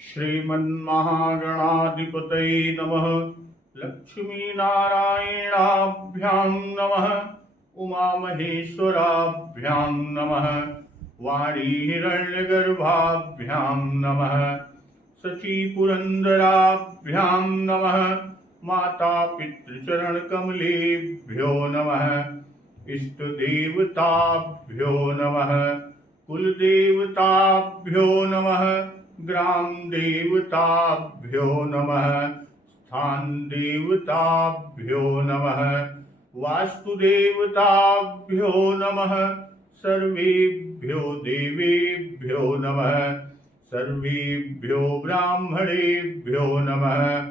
श्रीमन्महागणाधिपतये नमः। लक्ष्मीनारायणाभ्यां नमः। उमामहेश्वराभ्यां नमः। वाणीहिरण्यगर्भाभ्यां नमः। शचीपुरन्दराभ्यां नमः। माता पितृचरणकमलेभ्यो नमः। इष्टदेवताभ्यो नमः। कुलदेवताभ्यो नमः। ग्राम देवताभ्यो नमः। स्थान देवताभ्यो नमः। वास्तुदेवताभ्यो नमः। सर्वेभ्यो देवेभ्यो नमः। सर्वेभ्यो ब्राह्मणेभ्यो नमः।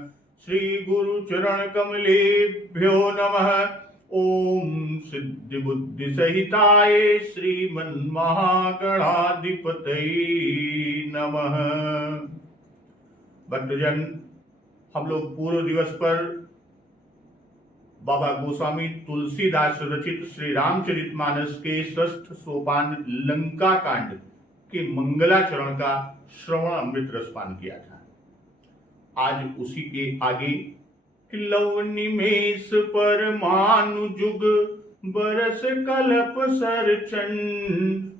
श्री गुरुचरणकमलेभ्यो नमः। ओम सिद्धि बुद्धि सहिताय श्रीमन्महागणाधिपतये नमः। भक्तजन, हम लोग पूर्व दिवस पर बाबा गोस्वामी तुलसीदास रचित श्री रामचरितमानस के षष्ठ सोपान लंका कांड के मंगलाचरण का श्रवण अमृत रसपान किया था। आज उसी के आगे लव निमेष परमाणु जुग बरस कल्प सरचन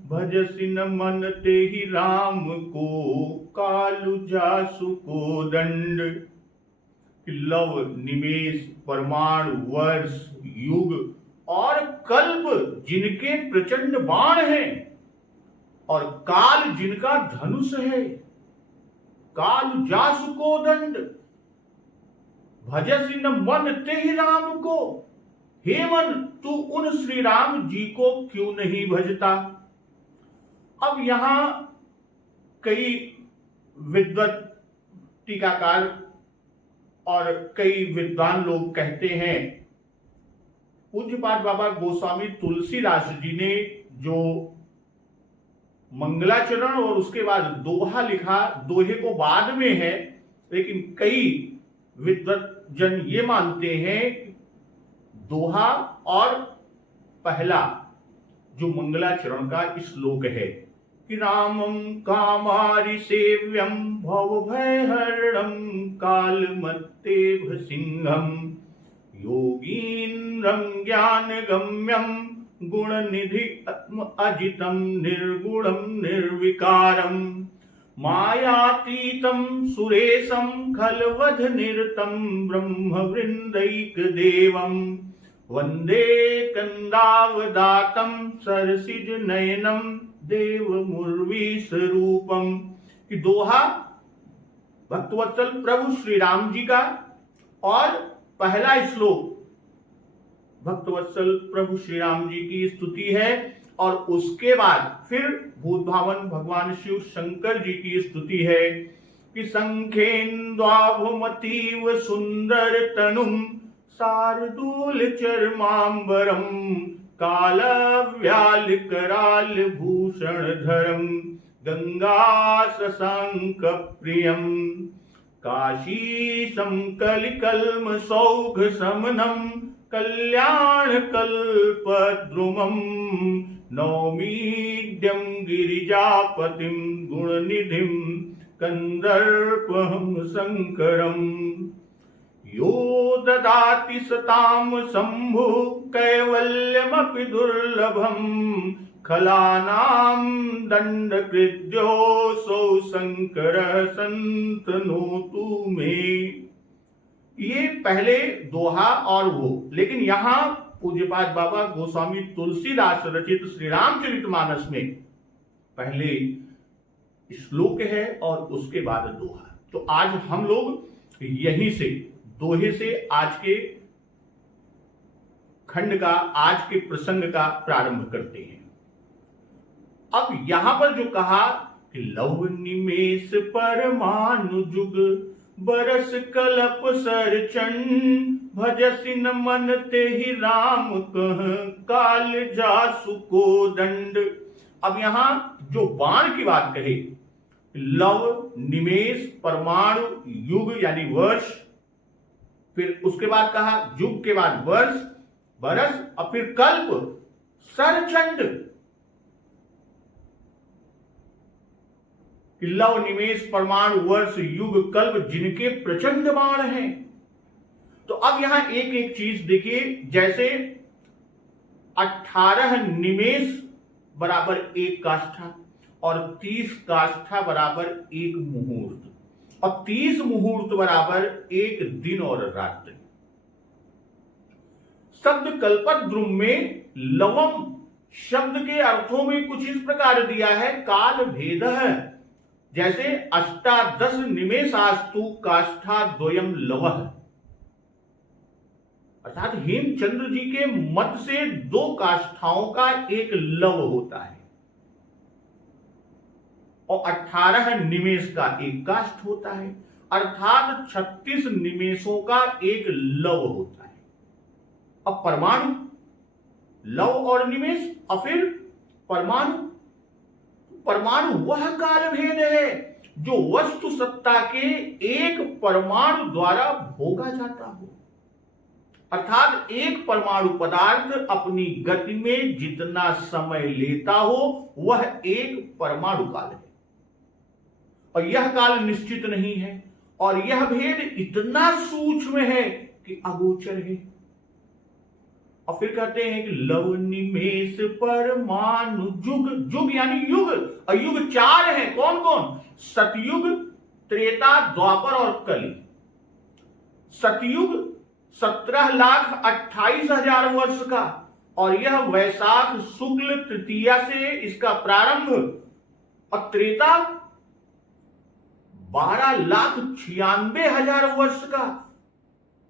भजसि न मन ते ही राम को कालु जासु को दंड। लव निमेष परमाणु वर्ष युग और कल्प जिनके प्रचंड बाण हैं और काल जिनका धनुष है, काल जासु को दंड भजसि न मन ते ही राम को। हे मन, तू उन श्री राम जी को क्यों नहीं भजता। अब यहां कई विद्वत टीकाकार और कई विद्वान लोग कहते हैं, पूज्यपाद बाबा गोस्वामी तुलसीदास जी ने जो मंगलाचरण और उसके बाद दोहा लिखा, दोहे को बाद में है, लेकिन कई विद्वत जन ये मानते हैं दोहा और पहला जो मंगलाचरण का श्लोक है कि रामं कामारि सेव्यं भव भयहरणं कालमत्तेभ सिंहं योगीन्द्रं ज्ञानगम्यं गुणनिधि अजितं निर्गुणं निर्विकारं मायातीतं सुरेशं खलवध निरतं ब्रह्मवृन्दैकदेवं वन्दे कंदावदातं सरसिज नयनं देवमुर्वी स्वरूपम। कि दोहा भक्तवत्सल प्रभु श्री राम जी का और पहला श्लोक भक्तवत्सल प्रभु श्री राम जी की स्तुति है और उसके बाद फिर भूत भावन भगवान शिव शंकर जी की स्तुति है कि संखेन्द्वाभमतीव सुंदर तनुम शार्दूल चर्मांबरम कालव्याल कराल भूषण धरम गंगा शशांक प्रियम काशी संकलिकल्म सौघ समनम कल्याण कल्पद्रुमम नौमीड्यम गिरिजापतिम गुणनिधिम कंदर्पहम शंकरम यो ददाति सताम शंभु कैवल्यमपि दुर्लभम खलानां दंडकृद्योऽसौ शंकर संतनोतु मे। ये पहले दोहा और वो, लेकिन यहां पूज्यपाद बाबा गोस्वामी तुलसीदास रचित श्री रामचरितमानस में पहले श्लोक है और उसके बाद दोहा। तो आज हम लोग यहीं से दोहे से आज के खंड का, आज के प्रसंग का प्रारंभ करते हैं। अब यहां पर जो कहा कि लव निमेष परमाणु जुग बरस कल्प सरचन भजसि न मन ते ही राम कह काल जासु को दंड। अब यहां जो बाण की बात कहे, लव निमेष परमाणु युग यानी वर्ष, फिर उसके बाद कहा युग के बाद वर्ष बरस और फिर कल्प सरचंड। कि लव निमेष परमाणु वर्ष युग कल्प जिनके प्रचंड बाण हैं। तो अब यहां एक एक चीज देखिए, जैसे 18 निमेष बराबर 1 काष्ठा और 30 काष्ठा बराबर 1 मुहूर्त और 30 मुहूर्त बराबर 1 दिन और रात्रि। शब्द कल्पद्रुम में लवम शब्द के अर्थों में कुछ इस प्रकार दिया है, काल भेद है, जैसे अष्टादश निमेषास्तु काष्ठा द्वयम लवः, अर्थात हेमचंद्र जी के मत से 2 काष्ठाओं का एक लव होता है और 18 निमेष का एक काष्ठ होता है, अर्थात 36 निमेषों का एक लव होता है। अब परमाणु, लव और निमेष और फिर परमाणु। परमाणु वह काल भेद है जो वस्तु सत्ता के एक परमाणु द्वारा भोगा जाता हो, अर्थात एक परमाणु पदार्थ अपनी गति में जितना समय लेता हो वह एक परमाणु काल है। और यह काल निश्चित नहीं है और यह भेद इतना सूक्ष्म है कि अगोचर है। और फिर कहते हैं कि लव निमेष परमाणु जुग, जुग यानी युग, और युग 4 है। कौन कौन? सतयुग, त्रेता, द्वापर और कली। सतयुग 17,28,000 वर्ष का और यह वैशाख शुक्ल तृतीया से इसका प्रारंभ, और त्रेता 12,96,000 वर्ष का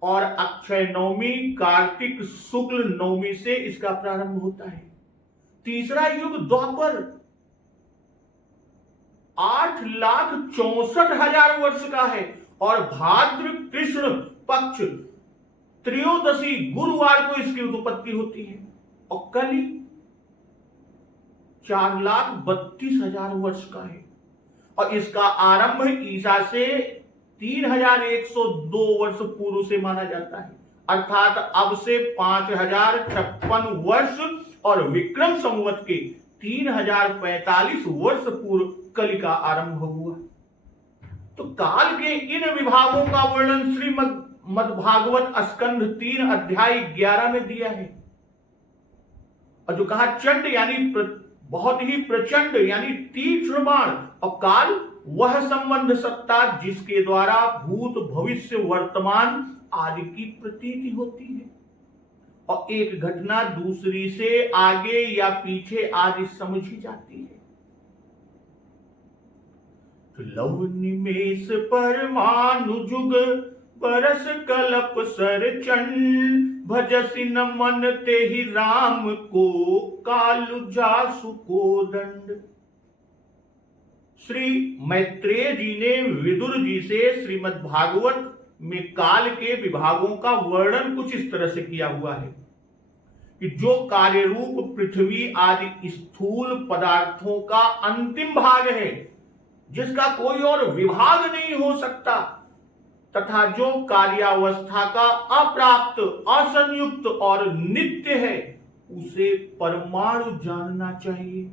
और अक्षय नवमी कार्तिक शुक्ल नवमी से इसका प्रारंभ होता है। तीसरा युग द्वापर 8,64,000 वर्ष का है और भाद्र कृष्ण पक्ष त्रयोदशी गुरुवार को इसकी उत्पत्ति होती है। और कली 4,32,000 वर्ष का है और इसका आरंभ ईसा से 3,102 वर्ष पूर्व से माना जाता है, अर्थात अब से 5,056 वर्ष और विक्रम संवत के 3,045 वर्ष पूर्व कली का आरंभ हुआ। तो काल के इन विभागों का वर्णन श्रीमद् भागवत स्कंध 3 अध्याय 11 में दिया है। और जो कहा चंड यानी बहुत ही प्रचंड यानी तीक्ष्ण बाण, और काल वह संबंध सत्ता जिसके द्वारा भूत भविष्य वर्तमान आदि की प्रतीति होती है और एक घटना दूसरी से आगे या पीछे आदि समझी जाती है। तो लव निमेष परमाणु जुग बरस कल्प सर चंड, भजसि न मन ते ही राम को कालु जासु को दंड। श्री मैत्रेय जी ने विदुर जी से श्रीमद् भागवत में काल के विभागों का वर्णन कुछ इस तरह से किया हुआ है कि जो कार्य रूप पृथ्वी आदि स्थूल पदार्थों का अंतिम भाग है, जिसका कोई और विभाग नहीं हो सकता, तथा जो कार्यावस्था का अप्राप्त, असंयुक्त और नित्य है, उसे परमाणु जानना चाहिए।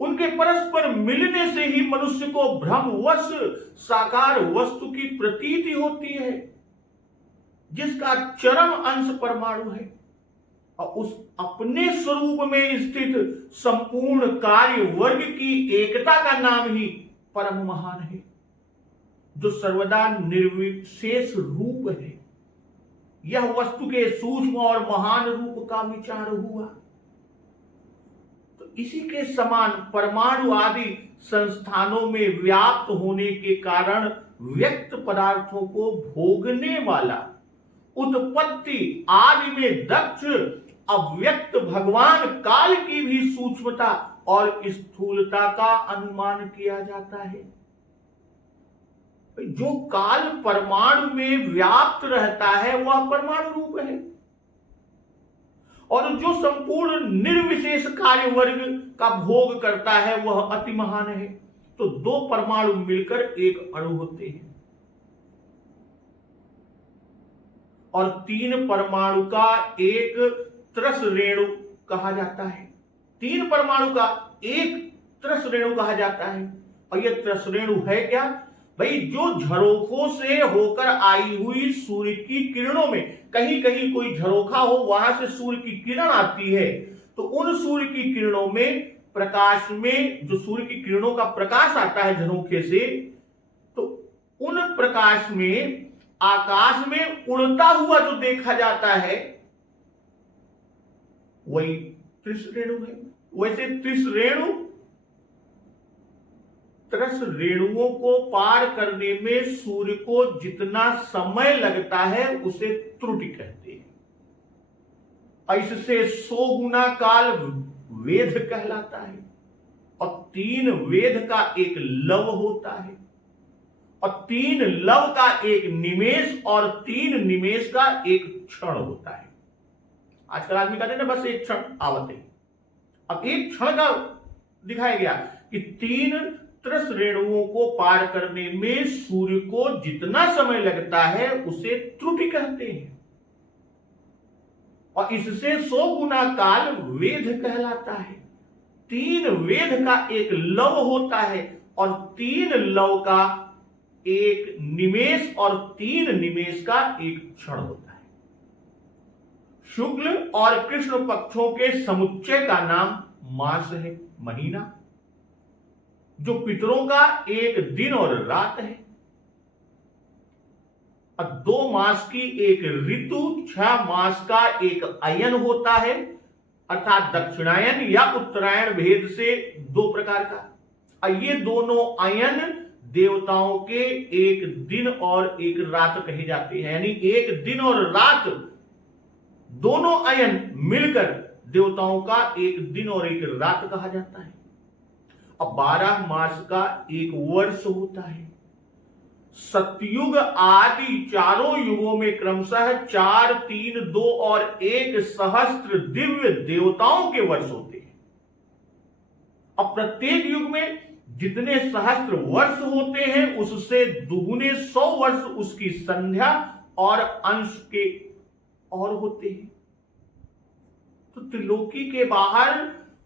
उनके परस्पर मिलने से ही मनुष्य को भ्रमवश साकार वस्तु की प्रतीति होती है, जिसका चरम अंश परमाणु है और उस अपने स्वरूप में स्थित संपूर्ण कार्य वर्ग की एकता का नाम ही परम महान है, जो सर्वदा निर्विशेष रूप है। यह वस्तु के सूक्ष्म और महान रूप का विचार हुआ। तो इसी के समान परमाणु आदि संस्थानों में व्याप्त होने के कारण व्यक्त पदार्थों को भोगने वाला, उत्पत्ति आदि में दक्ष अव्यक्त भगवान काल की भी सूक्ष्मता और स्थूलता का अनुमान किया जाता है। जो काल परमाणु में व्याप्त रहता है वह परमाणु रूप है और जो संपूर्ण निर्विशेष कार्य वर्ग का भोग करता है वह अति महान है। तो 2 परमाणु मिलकर एक अणु होते हैं और 3 परमाणु का एक त्रस रेणु कहा जाता है। 3 परमाणु का एक त्रस रेणु कहा जाता है। और यह त्रस रेणु है क्या? भाई जो झरोखों से होकर आई हुई सूर्य की किरणों में कहीं कहीं कोई झरोखा हो, वहां से सूर्य की किरण आती है, तो उन सूर्य की किरणों में, प्रकाश में, जो सूर्य की किरणों का प्रकाश आता है झरोखे से, तो उन प्रकाश में आकाश में उड़ता हुआ जो देखा जाता है वही त्रिस रेणु है। वैसे त्रस रेणुओं को पार करने में सूर्य को जितना समय लगता है उसे त्रुटि कहते हैं। इससे 100 गुना काल वेध कहलाता है। और 3 वेध का एक लव होता है, और 3 लव का एक निमेष, और 3 निमेष का एक क्षण होता है। आजकल आदमी कहते हैं ना, बस एक क्षण आवत है। अब एक क्षण का दिखाया गया कि 3 त्रस रेणुओं को पार करने में सूर्य को जितना समय लगता है उसे त्रुटि कहते हैं। और इससे 100 गुना काल वेध कहलाता है। 3 वेध का एक लव होता है, और 3 लव का एक निमेष, और 3 निमेष का एक क्षण होता है। शुक्ल और कृष्ण पक्षों के समुच्चय का नाम मास है, महीना, जो पितरों का एक दिन और रात है। और 2 मास की एक ऋतु, 6 मास का एक अयन होता है, अर्थात दक्षिणायन या उत्तरायण भेद से 2 प्रकार का। और ये दोनों अयन देवताओं के एक दिन और एक रात कहे जाते हैं। यानी एक दिन और रात दोनों अयन मिलकर देवताओं का एक दिन और एक रात कहा जाता है। अब 12 मास का एक वर्ष होता है। सतयुग आदि चारों युगों में क्रमशः 4, 3, 2 और 1 सहस्त्र दिव्य देवताओं के वर्ष होते हैं। अब प्रत्येक युग में जितने सहस्त्र वर्ष होते हैं उससे दुगुने 100 वर्ष उसकी संध्या और अंश के और होते हैं। तो त्रिलोकी के बाहर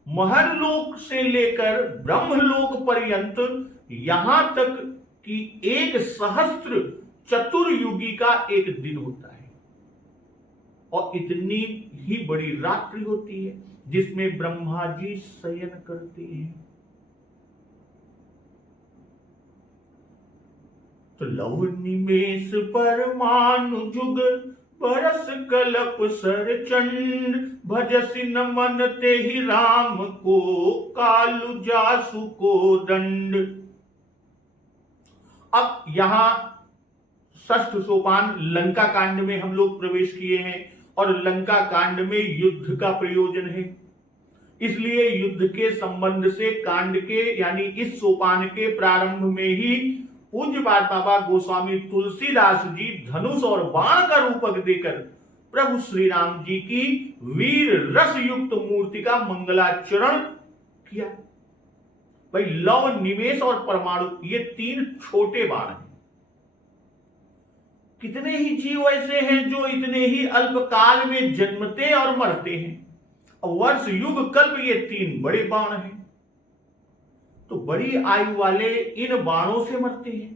महर्लोक से लेकर ब्रह्मलोक पर्यंत यहां तक कि 1 सहस्त्र चतुर्युगी का एक दिन होता है, और इतनी ही बड़ी रात्रि होती है जिसमें ब्रह्मा जी शयन करते हैं। तो लव निमेष परमाणु जुग परस कल्प सर चंड भजसि न मन ते ही राम को कालु जासु को दंड। अब यहां 6ठ सोपान लंका कांड में हम लोग प्रवेश किए हैं, और लंका कांड में युद्ध का प्रयोजन है। इसलिए युद्ध के संबंध से कांड के यानी इस सोपान के प्रारंभ में ही पूज्यपाद बाबा गोस्वामी तुलसीदास जी धनुष और बाण का रूपक देकर प्रभु श्री राम जी की वीर रस युक्त मूर्ति का मंगलाचरण किया। भाई लव, निमेष और परमाणु ये 3 छोटे बाण हैं। कितने ही जीव ऐसे हैं जो इतने ही अल्प काल में जन्मते और मरते हैं, और वर्ष युग कल्प ये 3 बड़े बाण हैं। तो बड़ी आयु वाले इन बाणों से मरते हैं।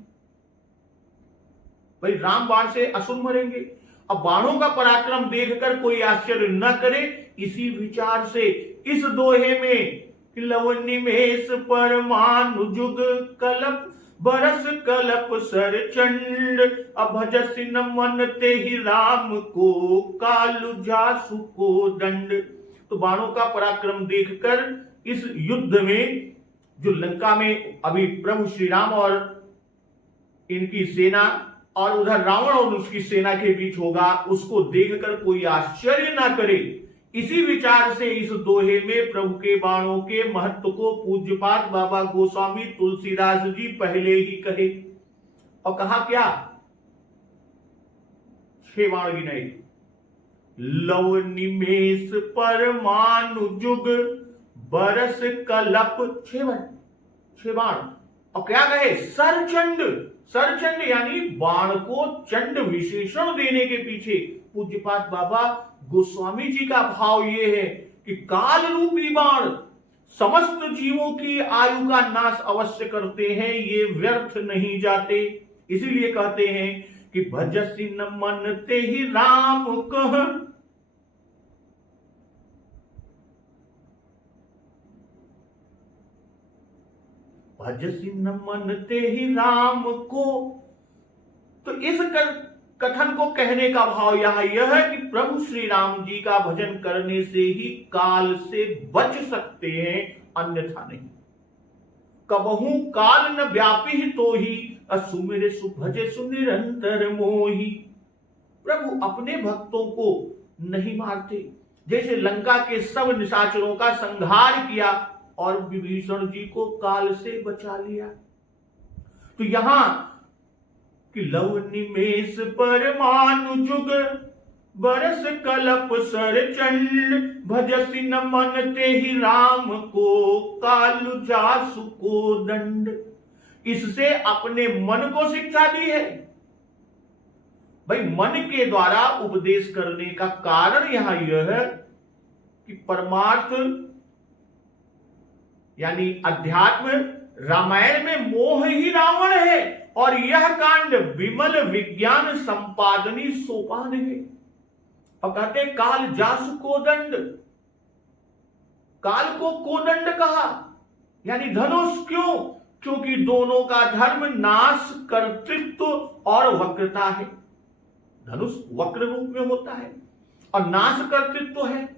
भाई राम बाण से असुर मरेंगे। अब बाणों का पराक्रम देखकर कोई आश्चर्य न करे, इसी विचार से इस दोहे में लव निमेष परमाणु जुग कल्प बरस कल्प सर चंड अभजसि न मन ते ही राम को कालु जासु को दंड। तो बाणों का पराक्रम देखकर इस युद्ध में जो लंका में अभी प्रभु श्री राम और इनकी सेना और उधर रावण और उसकी सेना के बीच होगा, उसको देखकर कोई आश्चर्य ना करे, इसी विचार से इस दोहे में प्रभु के बाणों के महत्व को पूज्यपाद बाबा गोस्वामी तुलसीदास जी पहले ही कहे। और कहा क्या? 6 बाण गिनाए। लव निमेष परमाणु जुग बरस कलप 6 बाण। और क्या कहे? सरचंड। सरचंड यानी बाण को चंड विशेषण देने के पीछे पूज्यपाद बाबा गोस्वामी जी का भाव ये है कि काल रूपी बाण समस्त जीवों की आयु का नाश अवश्य करते हैं, ये व्यर्थ नहीं जाते। इसीलिए कहते हैं कि भजसी न मन ते ही राम कह, भजसी न मन ते ही राम को। तो इस कथन को कहने का भाव यह है कि प्रभु श्री राम जी का भजन करने से ही काल से बच सकते हैं, अन्यथा नहीं। कबहू काल न व्यापी तो ही, असुमिर सुभजे सुनिरंतर मोही। प्रभु अपने भक्तों को नहीं मारते। जैसे लंका के सब निशाचरों का संहार किया और विभीषण जी को काल से बचा लिया। तो यहां कि लव निमेष परमाणु जुग, बरस कलप सर चंड, भजसी न मन ते ही राम को, कालु जासु को दंड। इससे अपने मन को शिक्षा दी है। भाई मन के द्वारा उपदेश करने का कारण यहां यह है कि परमार्थ यानी अध्यात्म रामायण में मोह ही रावण है, और यह कांड विमल विज्ञान संपादनी सोपान है। और कहते काल जासु को दंड, काल को कोदंड कहा, यानी धनुष। क्यों? क्योंकि दोनों का धर्म नाश कर्तृत्व और वक्रता है। धनुष वक्र रूप में होता है और नाश कर्तृत्व है।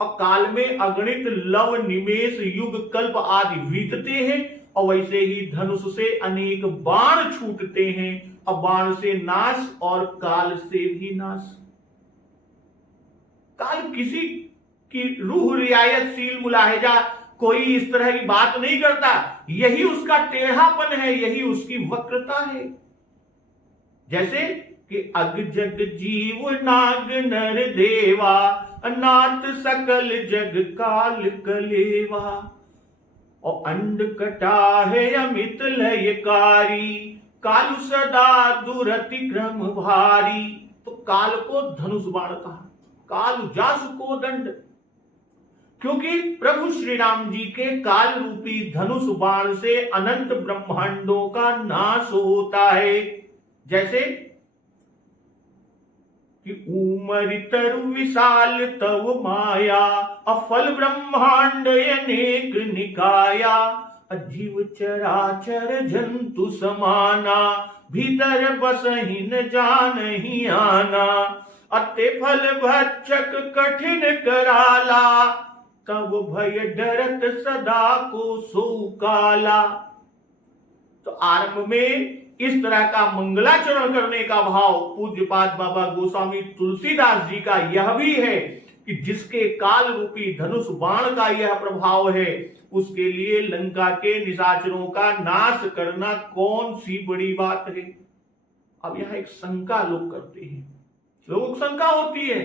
और काल में अगणित लव निमेष युग कल्प आदि बीतते हैं, और वैसे ही धनुष से अनेक बाण छूटते हैं, और बाण से नाश और काल से भी नाश। काल किसी की रूह रियायतशील मुलाहिजा कोई इस तरह की बात नहीं करता। यही उसका टेढ़ापन है, यही उसकी वक्रता है। जैसे कि अग जग जीव नाग नर देवा, अनाथ सकल जग काल कलेवा। और अंड कटा है अमित लयकारी, कालु सदा दुरति क्रम भारी। तो काल को धनुष बाण कहा, कालु जासु को दंड। क्योंकि प्रभु श्री राम जी के काल रूपी धनुष बाण से अनंत ब्रह्मांडों का नाश होता है। जैसे कि उमरि तरु विशाल तव माया, अफल ब्रह्मांड अनेक निकाया। अजीव चराचर जंतु समाना, भीतर बसहि न जानहि आना। अते फल भक्षक कठिन कराला, तब भय डरत सदा को सो काला। तो आरंभ में इस तरह का मंगलाचरण करने का भाव पूज्यपाद बाबा गोस्वामी तुलसीदास जी का यह भी है कि जिसके काल रूपी धनुष बाण का यह प्रभाव है, उसके लिए लंका के निशाचरों का नाश करना कौन सी बड़ी बात है। अब यह एक शंका लोग करते हैं, लोगों को शंका होती है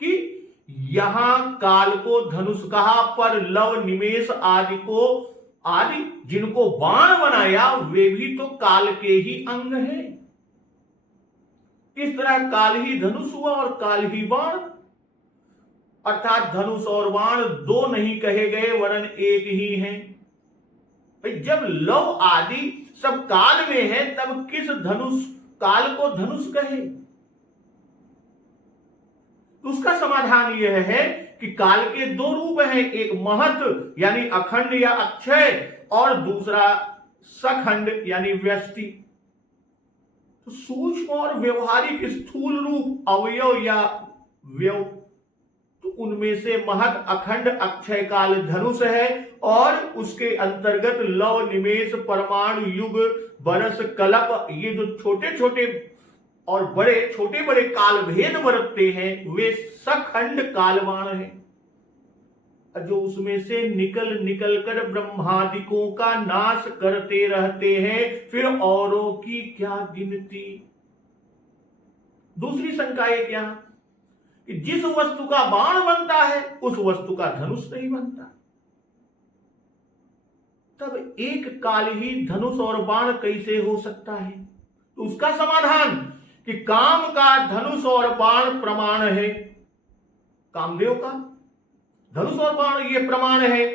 कि यहां काल को धनुष कहा, पर लव निमेष आदि जिनको बाण बनाया वे भी तो काल के ही अंग हैं। इस तरह काल ही धनुष हुआ और काल ही बाण, अर्थात धनुष और बाण दो नहीं कहे गए वरन एक ही हैं। जब लव आदि सब काल में है, तब किस धनुष काल को धनुष कहे? तो उसका समाधान यह है कि काल के दो रूप हैं, एक महत यानी अखंड या अक्षय, और दूसरा सखंड यानी व्यष्टि। तो सूक्ष्म और व्यवहारिक स्थूल रूप अवयव या व्यव, तो उनमें से महत अखंड अक्षय काल धनुष है, और उसके अंतर्गत लव निमेष परमाणु युग बरस कलप, ये जो छोटे छोटे और बड़े छोटे बड़े काल भेद बरतते हैं वे सखंड कालबाण हैं, जो उसमें से निकल निकल कर ब्रह्मादिकों का नाश करते रहते हैं, फिर औरों की क्या गिनती। दूसरी शंका एक यहां कि जिस वस्तु का बाण बनता है उस वस्तु का धनुष नहीं बनता, तब एक काल ही धनुष और बाण कैसे हो सकता है? तो उसका समाधान कि काम का धनुष और बाण प्रमाण है। कामदेव का धनुष और बाण ये प्रमाण है।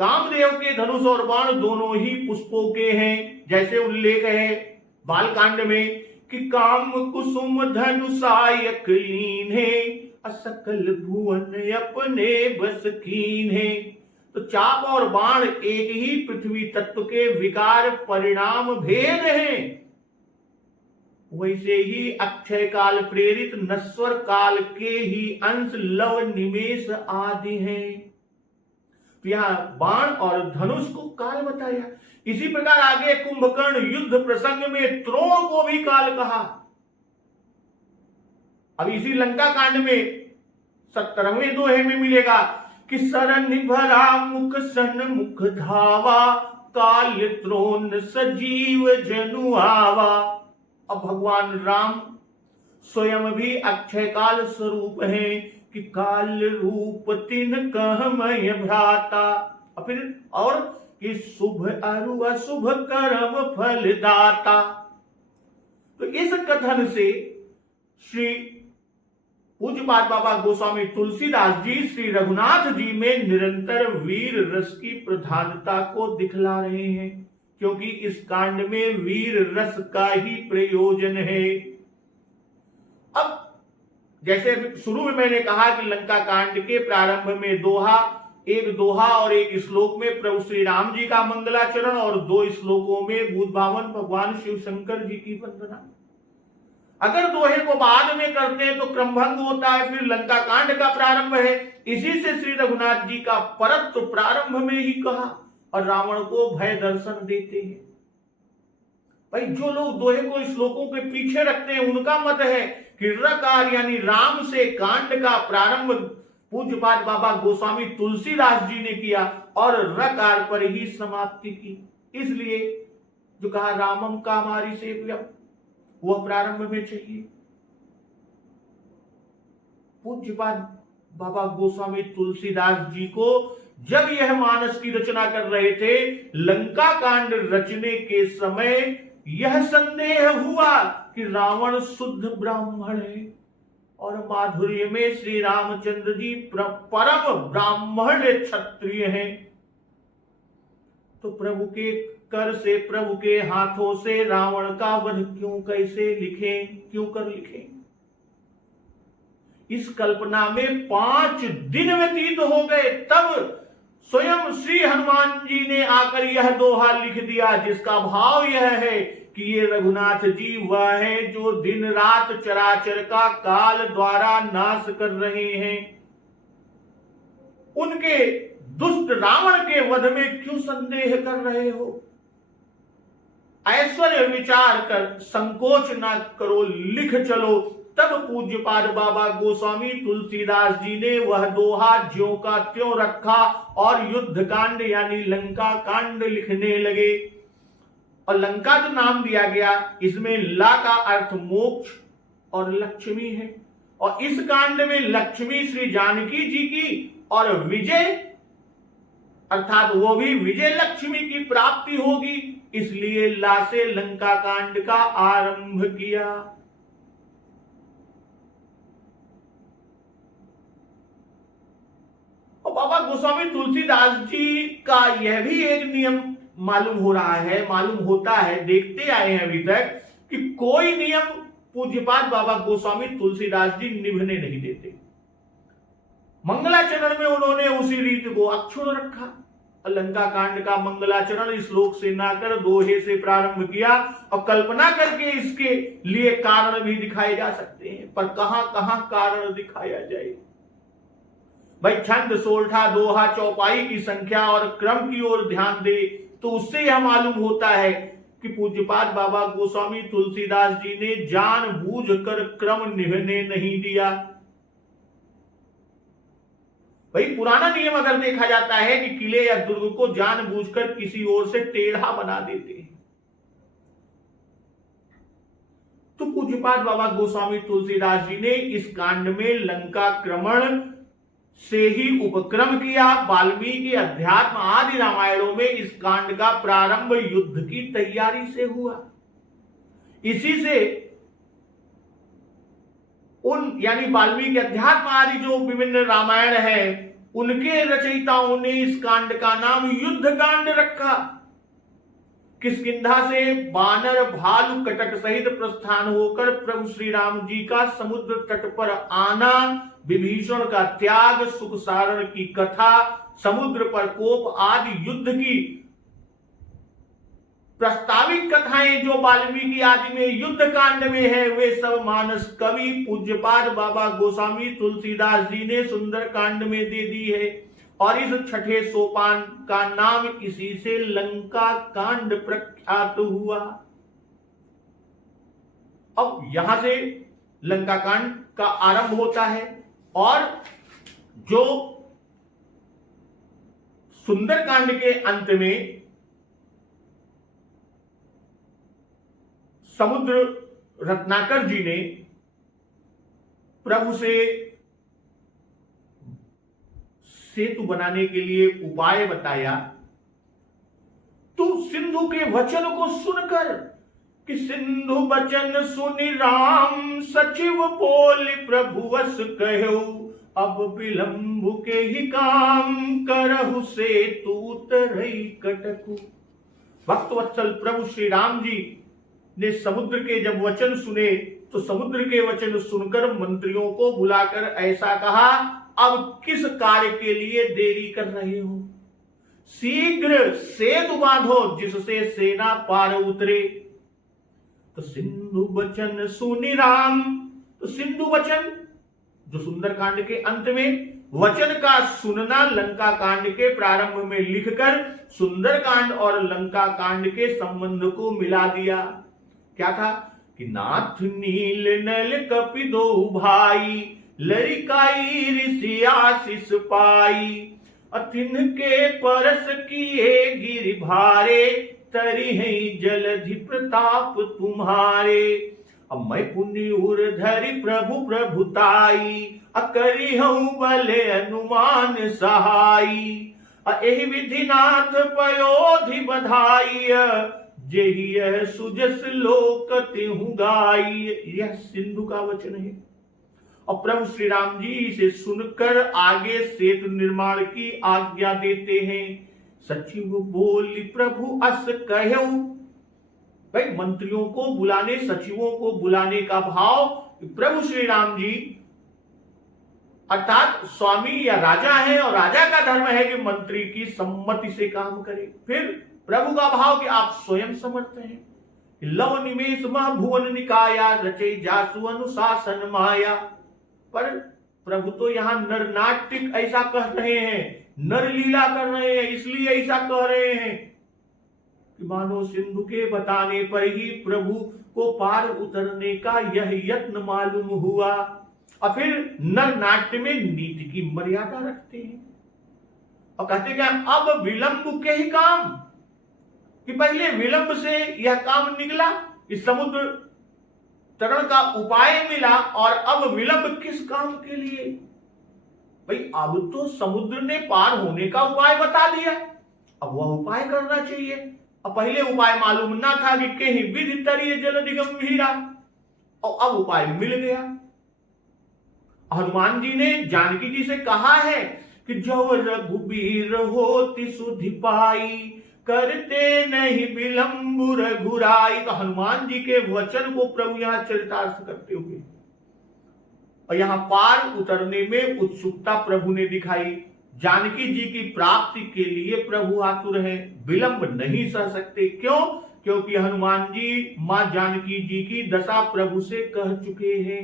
कामदेव के धनुष और बाण दोनों ही पुष्पों के हैं, जैसे उल्लेख है बालकांड में कि काम कुसुम धनुषायक लीन है, असकल भुवन अपने बस कीन है। तो चाप और बाण एक ही पृथ्वी तत्व के विकार परिणाम भेद हैं। वैसे ही अक्षय काल प्रेरित नश्वर काल के ही अंश लव निमेष आदि हैं। तो यहां बाण और धनुष को काल बताया। इसी प्रकार आगे कुंभकर्ण युद्ध प्रसंग में त्रोण को भी काल कहा। अब इसी लंका कांड में 17वें दोहे में मिलेगा कि सरन भरा मुख सन मुख धावा, काल त्रोण सजीव जनु आवा। अब भगवान राम स्वयं भी अक्षय काल स्वरूप है कि काल रूप तिन कहमय भ्राता। और कि शुभ अरु अशुभ कर्म फल दाता। तो इस कथन से श्री पूज्यपाद बाबा गोस्वामी तुलसीदास जी श्री रघुनाथ जी में निरंतर वीर रस की प्रधानता को दिखला रहे हैं, क्योंकि इस कांड में वीर रस का ही प्रयोजन है। अब जैसे शुरू में मैंने कहा कि लंका कांड के प्रारंभ में एक दोहा और एक श्लोक में प्रभु श्री राम जी का मंगलाचरण और 2 श्लोकों में भूत भावन भगवान शिव शंकर जी की वंदना। अगर दोहे को बाद में करते हैं तो क्रमभंग होता है, फिर लंका कांड का प्रारंभ है। इसी से श्री रघुनाथ जी का परत तो प्रारंभ में ही कहा और रावण को भय दर्शन देते हैं। भाई जो लोग दोहे को श्लोकों के पीछे रखते हैं उनका मत है कि रकार यानी राम से कांड का प्रारंभ पूज्यपाद बाबा गोस्वामी तुलसीदास जी ने किया और रकार पर ही समाप्ति की। इसलिए जो कहा रामम कामारी से वह प्रारंभ में चाहिए। पूज्यपाद बाबा गोस्वामी तुलसीदास जी को जब यह मानस की रचना कर रहे थे, लंका कांड रचने के समय यह संदेह हुआ कि रावण शुद्ध ब्राह्मण है और माधुर्य में श्री रामचंद्र जी परम ब्राह्मण क्षत्रिय हैं। तो प्रभु के कर से, प्रभु के हाथों से रावण का वध कैसे लिखें। इस कल्पना में 5 दिन व्यतीत हो गए, तब स्वयं श्री हनुमान जी ने आकर यह दोहा लिख दिया, जिसका भाव यह है कि ये रघुनाथ जी वह हैं जो दिन रात चराचर का काल द्वारा नाश कर रहे हैं। उनके दुष्ट रावण के वध में क्यों संदेह कर रहे हो? ऐश्वर्य विचार कर संकोच न करो, लिख चलो। तब पूज्यपाद बाबा गोस्वामी तुलसीदास जी ने वह दोहा ज्यों का त्यों रखा और युद्ध कांड यानी लंका कांड लिखने लगे। और लंका जो नाम दिया गया, इसमें ला का अर्थ मोक्ष और लक्ष्मी है। और इस कांड में लक्ष्मी श्री जानकी जी की और विजय अर्थात वो भी विजय लक्ष्मी की प्राप्ति होगी, इसलिए ला से लंका कांड का आरंभ किया। और बाबा गोस्वामी तुलसीदास जी का यह भी एक नियम मालूम होता है, देखते आए हैं अभी तक कि कोई नियम पूज्यपाद बाबा गोस्वामी तुलसीदास जी निभने नहीं देते। मंगलाचरण में उन्होंने उसी रीत को अक्षुण्ण रखा। लंका कांड का मंगलाचरण श्लोक से ना कर दोहे से प्रारंभ किया और कल्पना करके इसके लिए कारण भी दिखाए जा सकते हैं, पर कहां कहां कारण दिखाया जाए। भाई छंद, सोलठा, दोहा, चौपाई की संख्या और क्रम की ओर ध्यान दे तो उससे यह मालूम होता है कि पूज्यपाद बाबा गोस्वामी तुलसीदास जी ने जानबूझकर क्रम निभने नहीं दिया। भाई पुराना नियम अगर देखा जाता है कि किले या दुर्ग को जानबूझकर किसी ओर से टेढ़ा बना देते हैं, तो पूज्यपाद बाबा गोस्वामी तुलसीदास जी ने इस कांड में लंका क्रमण से ही उपक्रम किया। वाल्मीकि अध्यात्म आदि रामायणों में इस कांड का प्रारंभ युद्ध की तैयारी से हुआ। इसी से यानी वाल्मीकि अध्यात्म आदि जो विभिन्न रामायण है उनके रचयिताओं ने इस कांड का नाम युद्ध कांड रखा। किष्किंधा से बानर भालू कटक सहित प्रस्थान होकर प्रभु श्री राम जी का समुद्र तट पर आना, विभीषण का त्याग, सुख सारण की कथा, समुद्र पर कोप आदि युद्ध की प्रस्ताविक कथाएं जो वाल्मीकि आदि में युद्ध कांड में है, वे सब मानस कवि पूज्यपाद बाबा गोस्वामी तुलसीदास जी ने सुंदर कांड में दे दी है। और इस छठे सोपान का नाम इसी से लंका कांड प्रख्यात हुआ। अब यहां से लंका कांड का आरंभ होता है और जो सुंदर कांड के अंत में समुद्र रत्नाकर जी ने प्रभु से सेतु बनाने के लिए उपाय बताया, तो सिंधु के वचन को सुनकर कि सिंधु वचन सुनि राम, सचिव बोल प्रभु अस कहो, अब विलंब के ही काम, करहु सेतु उतरई कटकु। भक्त वत्सल प्रभु श्री राम जी ने समुद्र के जब वचन सुने तो समुद्र के वचन सुनकर मंत्रियों को बुलाकर ऐसा कहा, अब किस कार्य के लिए देरी कर रहे हो, शीघ्र सेतु बांधो जिससे सेना पार उतरे। तो सिंधु वचन सुनि राम, तो सिंधु वचन जो सुंदर कांड के अंत में वचन का सुनना लंका कांड के प्रारंभ में लिखकर सुंदर कांड और लंका कांड के संबंध को मिला दिया। क्या था कि नाथ नील नल कपि दो भाई, लरिकाई ऋषि आशीष पाई, अथिन के परस किए गिर भारे, तरी है जलधि प्रताप तुम्हारे। अब मैं पुण्य उर धरि प्रभु प्रभुताई, अकरी हूं बले अनुमान सहाई, एहि विधिनाथ पयोधि बधाई, जेहि यह सुजस लोक तिहु गाई। यह सिंधु का वचन है। और प्रभु श्री राम जी इसे सुनकर आगे सेतु निर्माण की आज्ञा देते हैं। सचिव बोली प्रभु अस कहो, भाई मंत्रियों को बुलाने, सचिवों को बुलाने का भाव प्रभु श्री राम जी अर्थात स्वामी या राजा है और राजा का धर्म है कि मंत्री की सम्मति से काम करे। फिर प्रभु का भाव कि आप स्वयं समर्थ हैं। लव निमेश मह भुवन निकाया, रचे जासु अनुशासन माया। पर प्रभु तो यहां नर नाट्य ऐसा कह रहे हैं, नर लीला कर रहे हैं, इसलिए ऐसा कह रहे हैं कि मानो सिंधु के बताने पर ही प्रभु को पार उतरने का यह यत्न मालूम हुआ। और फिर नर नाट्य में नीति की मर्यादा रखते हैं और कहते क्या, अब विलंब के ही काम, कि पहले विलंब से यह काम निकला, इस समुद्र तरण का उपाय मिला, और अब विलंब किस काम के लिए। भाई अब तो समुद्र ने पार होने का उपाय बता दिया, अब वह उपाय करना चाहिए। अब पहले उपाय मालूम ना था कि कहीं विधि तरिए जल गंभीरा, और अब उपाय मिल गया। हनुमान जी ने जानकी जी से कहा है कि जो रघुबीर होति सुधि पाई, करते नहीं विलंब रघुराई। तो हनुमान जी के वचन को प्रभु यहां चरितार्थ करते हुए और यहां पार उतरने में उत्सुकता प्रभु ने दिखाई। जानकी जी की प्राप्ति के लिए प्रभु आतुर है, विलंब नहीं सह सकते। क्यों? क्योंकि हनुमान जी मां जानकी जी की दशा प्रभु से कह चुके हैं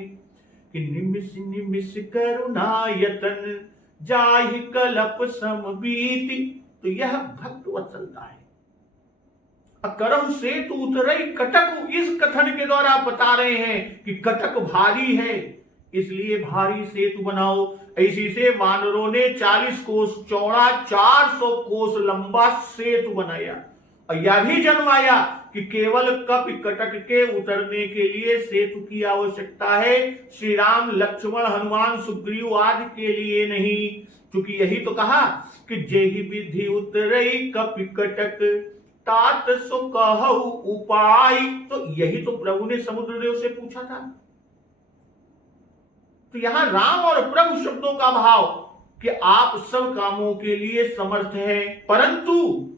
कि निमिष निमिष करुणायतन, जाहि कलप समबीति। तो यह भक्त वत्सलता है। करहु सेतु उतरई कटक, इस कथन के द्वारा बता रहे हैं कि कटक भारी है, इसलिए भारी सेतु बनाओ। इसी से वानरों ने 40 कोस चौड़ा 400 कोस लंबा सेतु बनाया और यह भी जनवाया कि केवल कपि कटक के उतरने के लिए सेतु की आवश्यकता है, श्री राम लक्ष्मण हनुमान सुग्रीव आदि के लिए नहीं। क्योंकि यही तो कहा कि जेहि विधि उतरई कपि कटक, तात सो कहु उपाय। तो यही तो प्रभु ने समुद्रदेव से पूछा था। तो यहां राम और प्रभु शब्दों का भाव कि आप सब कामों के लिए समर्थ हैं, परंतु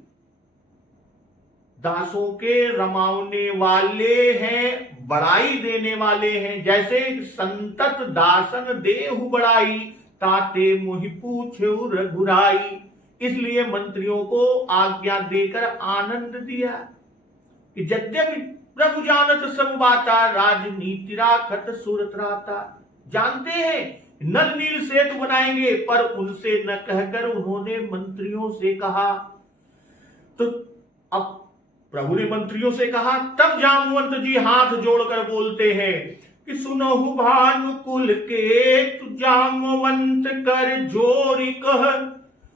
दासों के रमावने वाले हैं, बड़ाई देने वाले हैं। जैसे संतत दासन देहु बड़ाई, ताते मुहि पूछे रघुराई। इसलिए मंत्रियों को आज्ञा देकर आनंद दिया कि यद्यपि प्रभु जानत सब बाता, राजनीति राखत सुरत राता। जानते हैं नल नील सेतु बनाएंगे, पर उनसे न कहकर उन्होंने मंत्रियों से कहा। तो अब प्रभु ने मंत्रियों से कहा, तब जामवंत जी हाथ जोड़कर बोलते हैं कि सुनहु भानुकुल के तु जामवंत कर जोरी कह,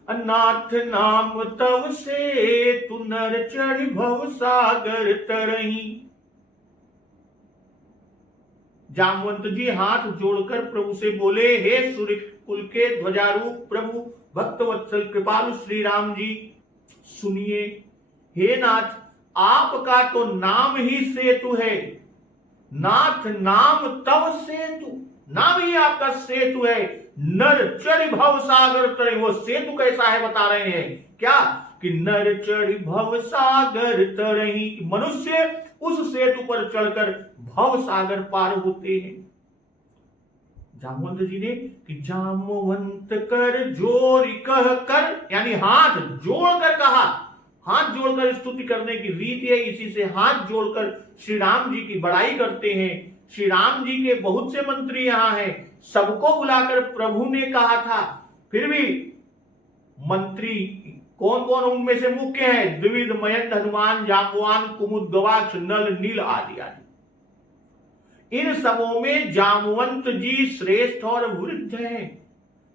नाथ नाम तव से तु नर चढ़ भव सागर तरही। जामवंत जी हाथ जोड़कर प्रभु से बोले, हे सूर्य कुल के ध्वजारूप प्रभु भक्तवत्सल कृपालु श्री राम जी, सुनिए। हे नाथ, आपका तो नाम ही सेतु है। नाथ नाम तव सेतु, नाम ही आपका सेतु है। नर चढ़ भव सागर तरही, वो सेतु कैसा है बता रहे हैं क्या कि नर चढ़ भव सागर तरही, मनुष्य उस सेतु पर चढ़कर भव सागर पार होते हैं। जामवंत जी ने कि जामवंत कर जोरी कह कर, यानी हाथ जोड़कर कहा। हाथ जोड़कर स्तुति करने की रीति है, इसी से हाथ जोड़कर श्री राम जी की बड़ाई करते हैं। श्री राम जी के बहुत से मंत्री यहां हैं, सबको बुलाकर प्रभु ने कहा था, फिर भी मंत्री कौन कौन उनमें से मुख्य हैं? द्विविध मयंक हनुमान जाम्बवान कुमुद गवाक्ष नल नील आदि आदि। इन सबों में जामवंत जी श्रेष्ठ और वृद्ध हैं,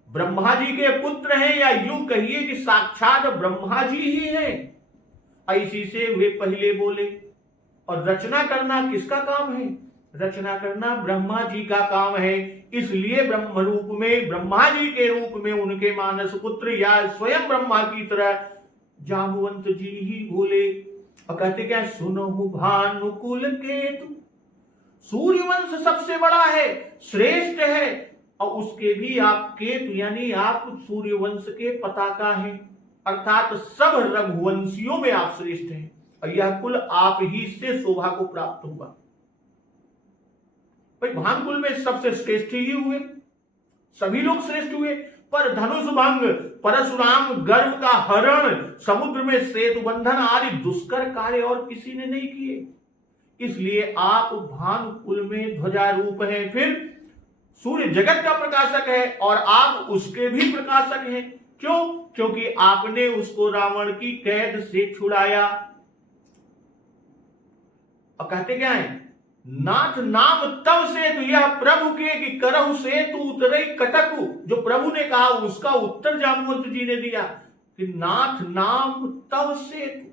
ब्रह्मा जी के पुत्र हैं, या यूं कहिए कि साक्षात ब्रह्मा जी ही हैं। इसी से वे पहले बोले। और रचना करना किसका काम है? रचना करना ब्रह्मा जी का काम है। इसलिए ब्रह्म रूप में, ब्रह्मा जी के रूप में उनके मानस पुत्र या स्वयं ब्रह्मा की तरह जामवंत जी ही बोले। और कहते क्या, सुनहु भानुकुल केतु, सूर्यवंश सबसे बड़ा है, श्रेष्ठ है, और उसके भी आप केतु यानी आप सूर्यवंश के पताका हैं, अर्थात सब रघुवंशियों में आप श्रेष्ठ हैं, और यह कुल आप ही से शोभा को प्राप्त हुआ। भाई भानुकुल में सबसे श्रेष्ठ ही हुए, सभी लोग श्रेष्ठ हुए, पर धनुष भंग, परशुराम गर्भ का हरण, समुद्र में सेतु बंधन आदि दुष्कर कार्य और किसी ने नहीं किए। इसलिए आप भानुकुल में ध्वजारूप हैं। फिर सूर्य जगत का प्रकाशक है और आप उसके भी प्रकाशक हैं। क्यों? क्योंकि आपने उसको रावण की कैद से छुड़ाया। और कहते क्या है, नाथ नाम तव सेतु, यह प्रभु के कि करहु सेतु उतरई कटकु, जो प्रभु ने कहा उसका उत्तर जामवंत जी ने दिया कि नाथ नाम तव सेतु।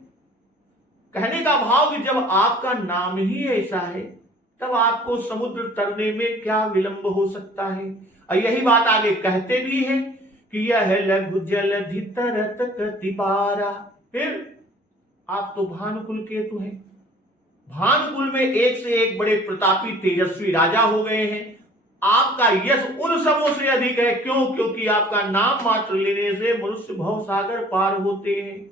कहने का भाव कि जब आपका नाम ही ऐसा है, तब आपको समुद्र तरने में क्या विलंब हो सकता है। और यही बात आगे कहते भी हैं कि यह लघु जलधि तरत कतिबारा। फिर आप तो भानुकुल केतु हैं, भानुकुल में एक से एक बड़े प्रतापी तेजस्वी राजा हो गए हैं। आपका यश उन सबों से अधिक है। क्यों? क्योंकि आपका नाम मात्र लेने से मनुष्य भव सागर पार होते हैं।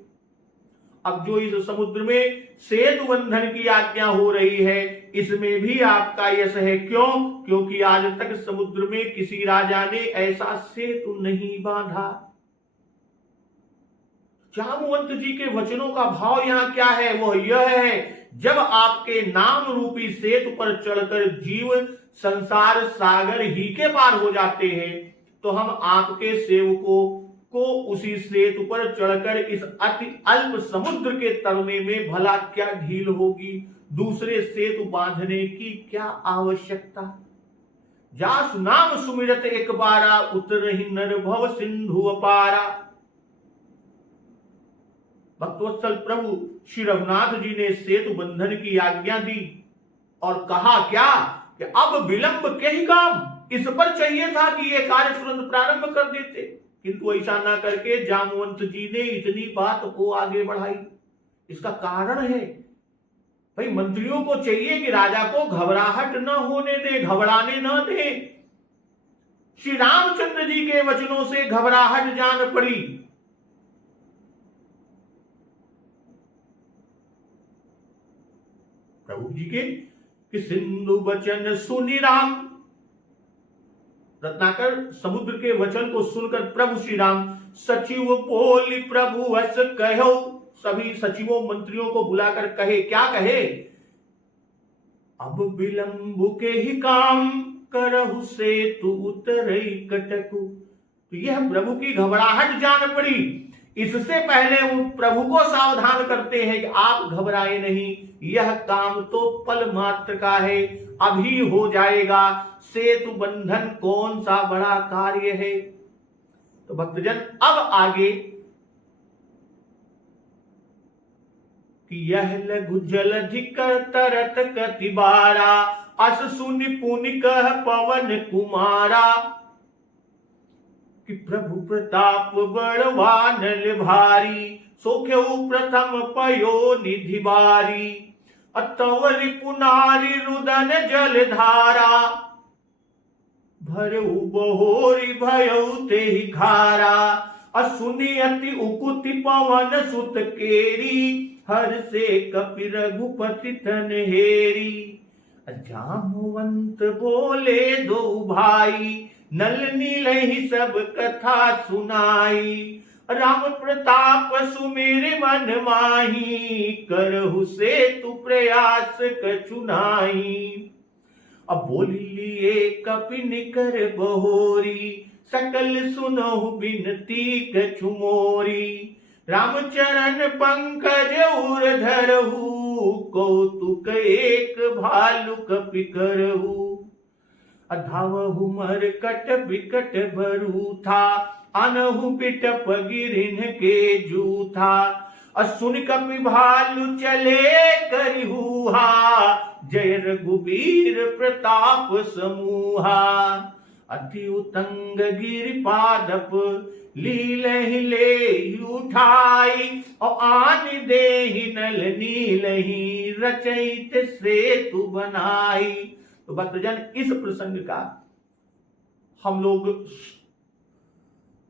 अब जो इस समुद्र में सेतु बंधन की आज्ञा हो रही है, इसमें भी आपका यश है। क्यों? क्योंकि आज तक समुद्र में किसी राजा ने ऐसा सेतु नहीं बांधा। जामवंत जी के वचनों का भाव यहां क्या है? वो यह है, जब आपके नाम रूपी सेतु पर चढ़कर जीव संसार सागर ही के पार हो जाते हैं, तो हम आपके सेवकों को उसी सेतु पर चढ़कर इस अति अल्प समुद्र के तरने में भला क्या ढील होगी? दूसरे सेतु बांधने की क्या आवश्यकता? जासु नाम सुमिरत एक बारा, उतरहि नर भव सिंधु अपारा। भक्तवत्सल प्रभु श्री रघुनाथ जी ने सेतु बंधन की आज्ञा दी और कहा क्या कि अब विलंब के ही काम, इस पर चाहिए था कि यह कार्य तुरंत प्रारंभ कर देते, किंतु ऐसा ना करके जामवंत जी ने इतनी बात को आगे बढ़ाई। इसका कारण है, भाई मंत्रियों को चाहिए कि राजा को घबराहट न होने दे, घबराने न दे। श्री रामचंद्र जी के वचनों से घबराहट जान पड़ी। प्रभु जी के कि सिंधु वचन सुनि राम, रत्नाकर समुद्र के वचन को सुनकर प्रभु श्री राम सचिव बोली प्रभु अस कहो, सभी सचिवों मंत्रियों को बुलाकर कहे, क्या कहे, अब विलंब के ही काम करहु से तू उतरई कटकु। तो यह प्रभु की घबराहट जान पड़ी। इससे पहले वो प्रभु को सावधान करते हैं कि आप घबराए नहीं, यह काम तो पल मात्र का है, अभी हो जाएगा, सेतु बंधन कौन सा बड़ा कार्य है। तो भक्तजन अब आगे कि यह लघु जलधिक तरत कतिबारा, अस सुनि पुनि कह पवन कुमारा, कि प्रभु प्रताप बड़वानल भारी, सोख्यऊ प्रथम पयो निधि बारी, अतवरि पुनारी रुदन जल धारा, भरऊ बहोरी भयऊ तेहि घारा, असुनि अति उकुति पवन सुत केरी, हर से कपि रघुपति तन हेरी। जामवंत बोले दो भाई, नल नीलहि सब कथा सुनाई, राम प्रताप सुमिर मन माही, करहु से तु प्रयास कछुनाई। अब बोली लिए कपि निकर बहोरी, सकल सुनहु बिनती कछु मोरी, रामचरण पंकज उर धरहु, कौतुक एक भालु कपि करहु। अधावहु मरकट बिकट भरू था, अनहु बिटप गिरिन के जूथा, असुन कपि भालु चले करिहुहा, जय रघुबीर प्रताप समूहा। अति उतंग गिर पादप लीलहि ले उठाई, और आन देहि नल नीलहि, रचैत सेतु बनाई। तो भक्तजन इस प्रसंग का हम लोग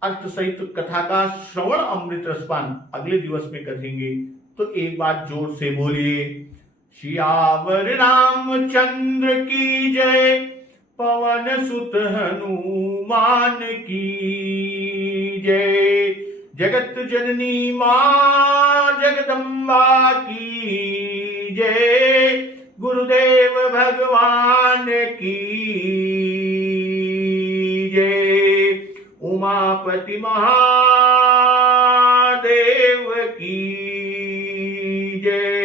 अर्थ सहित कथा का श्रवण अमृत रसपान अगले दिवस में करेंगे। तो एक बात जोर से बोलिए, सियावर रामचंद्र की जय, पवन सुत हनुमान की जय, जगत जननी मां जगदम्बा की जय, गुरुदेव भगवान की जय, उमापति महादेव की जय।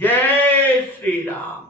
जय श्री राम।